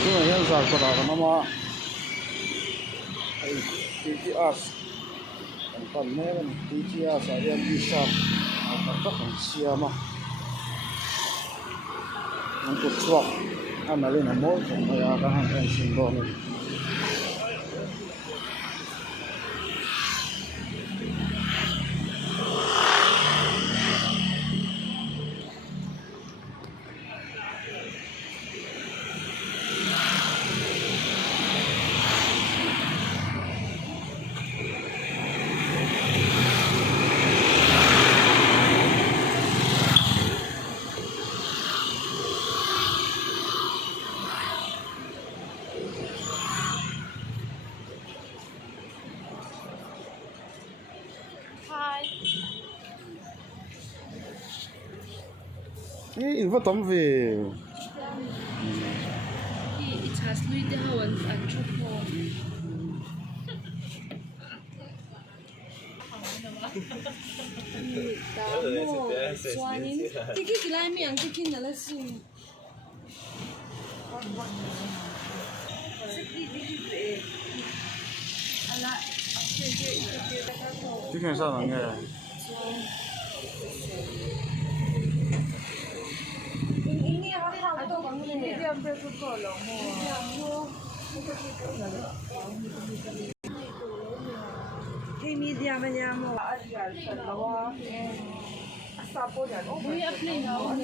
Ito na yan sa Corona nama ay TTS ang panmeron TTS ayan bisa at ang siyama ang tutswak analin ang mo kung mayakahan ang simbolo. Eh, in vad vi It has Louis Hawan and Chopo. Tamo, Swanin. Tiki kilami ang tiki na lasin. Ala,这个啥玩意儿？ ini atau ini dia berkepala mo. Hey media manya mo ajar salawa. Asapo yan. Oh, we apply now.